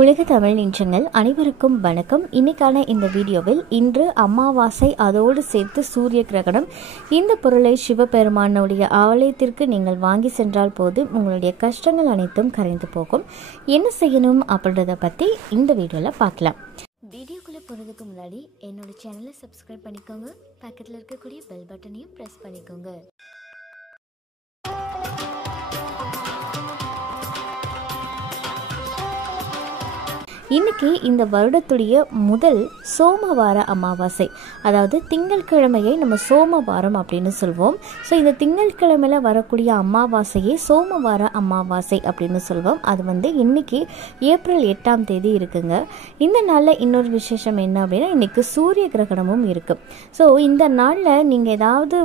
உலக தமிழ் நெஞ்சங்கள் அனைவருக்கும் வணக்கம். இன்னைக்கான இந்த வீடியோவில் இன்று அமாவாசை, அதோடு சேர்த்து சூரிய கிரகணம். இந்த பொருளை சிவபெருமானுடைய ஆலயத்திற்கு நீங்கள் வாங்கி சென்றால் போது உங்களுடைய கஷ்டங்கள் அனைத்தும் கரைந்து போகும். என்ன செய்யணும் அப்படின்றத பற்றி இந்த வீடியோவில் பார்க்கலாம். வீடியோக்குள்ளே போகிறதுக்கு முன்னாடி என்னோட சேனலை சப்ஸ்கிரைப் பண்ணிக்கோங்க. பக்கத்தில் இருக்கக்கூடிய பெல் பட்டனையும் ப்ரெஸ் பண்ணிக்கோங்க. இன்னைக்கு இந்த வருடத்துடைய முதல் சோமவார அமாவாசை, அதாவது திங்கட்கிழமையை நம்ம சோமவாரம் அப்படின்னு சொல்வோம். ஸோ இந்த திங்கட்கிழமையில் வரக்கூடிய அமாவாசையை சோமவார அமாவாசை அப்படின்னு சொல்வோம். அது இன்னைக்கு ஏப்ரல் 8ஆம் தேதி இருக்குங்க. இந்த நாளில் இன்னொரு விசேஷம் என்ன அப்படின்னா, இன்னைக்கு சூரிய கிரகணமும் இருக்கு. ஸோ இந்த நாளில் நீங்கள் ஏதாவது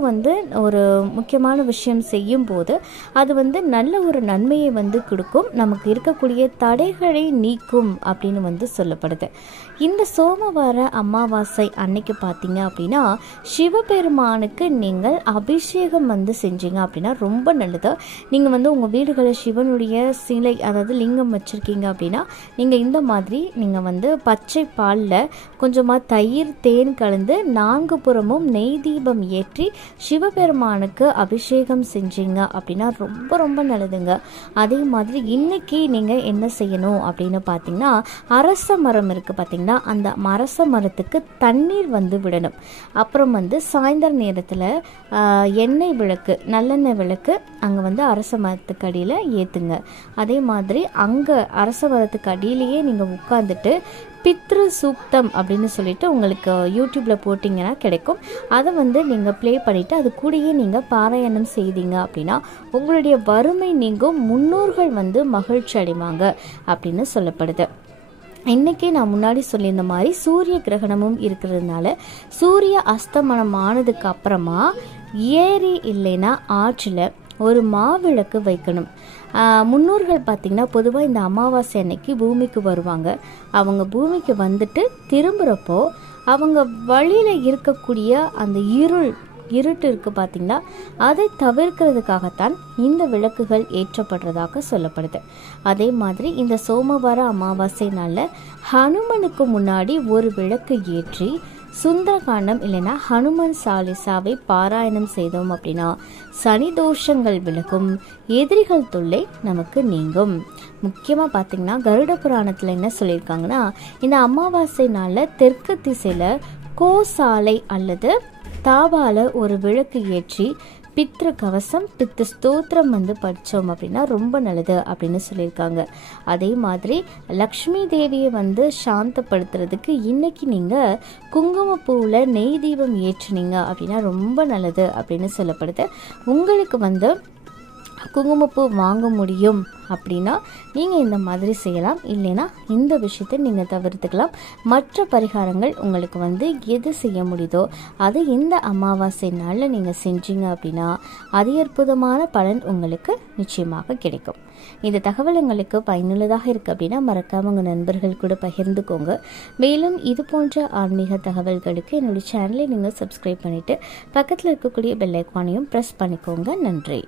ஒரு முக்கியமான விஷயம் செய்யும் போது அது நல்ல ஒரு நன்மையை கொடுக்கும், நமக்கு இருக்கக்கூடிய தடைகளை நீக்கும் அப்படின்னு சொல்லப்படுது. இந்த சோமவார அமாவாசை அன்னைக்கு பார்த்தீங்க அப்படின்னா, சிவபெருமானுக்கு நீங்கள் அபிஷேகம் செஞ்சீங்க அப்படின்னா ரொம்ப நல்லது. நீங்கள் உங்கள் வீடுகளில் சிவனுடைய சிலை, அதாவது லிங்கம் வச்சுருக்கீங்க அப்படின்னா, நீங்கள் இந்த மாதிரி நீங்கள் பச்சை பாலில் கொஞ்சமாக தயிர், தேன் கலந்து 4 புறமும் நெய் தீபம் ஏற்றி சிவபெருமானுக்கு அபிஷேகம் செஞ்சீங்க அப்படின்னா ரொம்ப ரொம்ப நல்லதுங்க. அதே மாதிரி இன்னைக்கு நீங்கள் என்ன செய்யணும் அப்படின்னு பார்த்தீங்கன்னா, அரச மரம் இருக்குது பார்த்தீங்கன்னா, அந்த அரச மரத்துக்கு தண்ணீர் விடணும். அப்புறம் சாயந்தர நேரத்தில் எண்ணெய் விளக்கு, நல்லெண்ணெய் விளக்கு அங்கே அரச மரத்துக்கு அடியில் ஏற்றுங்க. அதே மாதிரி அங்கே அரச மரத்துக்கு அடியிலேயே நீங்கள் உட்காந்துட்டு பித்ரு சூக்தம் அப்படின்னு சொல்லிட்டு உங்களுக்கு யூடியூப்பில் போட்டிங்கன்னா கிடைக்கும். அதை நீங்கள் ப்ளே பண்ணிவிட்டு அது கூடயே நீங்கள் பாராயணம் செய்தீங்க அப்படின்னா உங்களுடைய வறுமை நீங்கும், முன்னோர்கள் மகிழ்ச்சி அடைவாங்க அப்படின்னு சொல்லப்படுது. இன்றைக்கி நான் முன்னாடி சொல்லியிருந்த மாதிரி சூரிய கிரகணமும் இருக்கிறதுனால சூரிய அஸ்தமனம் ஆனதுக்கு அப்புறமா ஏரி இல்லைன்னா ஆற்றில் ஒரு மாவிளக்கு வைக்கணும். முன்னோர்கள் பார்த்திங்கன்னா பொதுவாக இந்த அமாவாசை அன்னைக்கு பூமிக்கு வருவாங்க. அவங்க பூமிக்கு வந்துட்டு திரும்புகிறப்போ அவங்க வழியில் இருக்கக்கூடிய அந்த இருட்டு இருக்குது பார்த்திங்களா, அதை தவிர்க்கிறதுக்காகத்தான் இந்த விளக்குகள் ஏற்றப்படுறதாக சொல்லப்படுது. அதே மாதிரி இந்த சோமவார அமாவாசை நாளில் ஹனுமனுக்கு முன்னாடி ஒரு விளக்கு ஏற்றி சுந்தரகாண்டம் இல்லைன்னா ஹனுமன் சாலிசாவை பாராயணம் செய்தோம் அப்படின்னா சனி தோஷங்கள் விலகும், எதிரிகள் தொல்லை நமக்கு நீங்கும். முக்கியமாக பார்த்தீங்கன்னா கருட புராணத்தில் என்ன சொல்லியிருக்காங்கன்னா, இந்த அமாவாசை நாளில் தெற்கு திசையில் கோசாலை அல்லது தாபால ஒரு விளக்கு ஏற்றி பித்ரு கவசம், பித்து ஸ்தோத்திரம் படித்தோம் அப்படின்னா ரொம்ப நல்லது அப்படின்னு சொல்லியிருக்காங்க. அதே மாதிரி லக்ஷ்மி தேவியை சாந்தப்படுத்துறதுக்கு இன்னைக்கு நீங்கள் குங்குமப்பூவில் நெய் தீபம் ஏற்றினீங்க அப்படின்னா ரொம்ப நல்லது அப்படின்னு சொல்லப்படுது. உங்களுக்கு குங்குமப்பூ வாங்க முடியும் அப்படின்னா நீங்கள் இந்த மாதிரி செய்யலாம். இல்லைன்னா இந்த விஷயத்தை நீங்கள் தவிர்த்துக்கலாம். மற்ற பரிகாரங்கள் உங்களுக்கு எது செய்ய முடியுதோ அதை இந்த அமாவாசை நாளில் நீங்கள் செஞ்சீங்க அப்படின்னா அதி அற்புதமான பலன் உங்களுக்கு நிச்சயமாக கிடைக்கும். இந்த தகவல் உங்களுக்கு பயனுள்ளதாக இருக்குது அப்படின்னா மறக்காம உங்கள் நண்பர்கள் கூட பகிர்ந்துக்கோங்க. மேலும் இது போன்ற ஆன்மீக தகவல்களுக்கு என்னுடைய சேனலை நீங்கள் சப்ஸ்கிரைப் பண்ணிவிட்டு பக்கத்தில் இருக்கக்கூடிய பெல் ஐக்கானையும் ப்ரெஸ் பண்ணிக்கோங்க. நன்றி.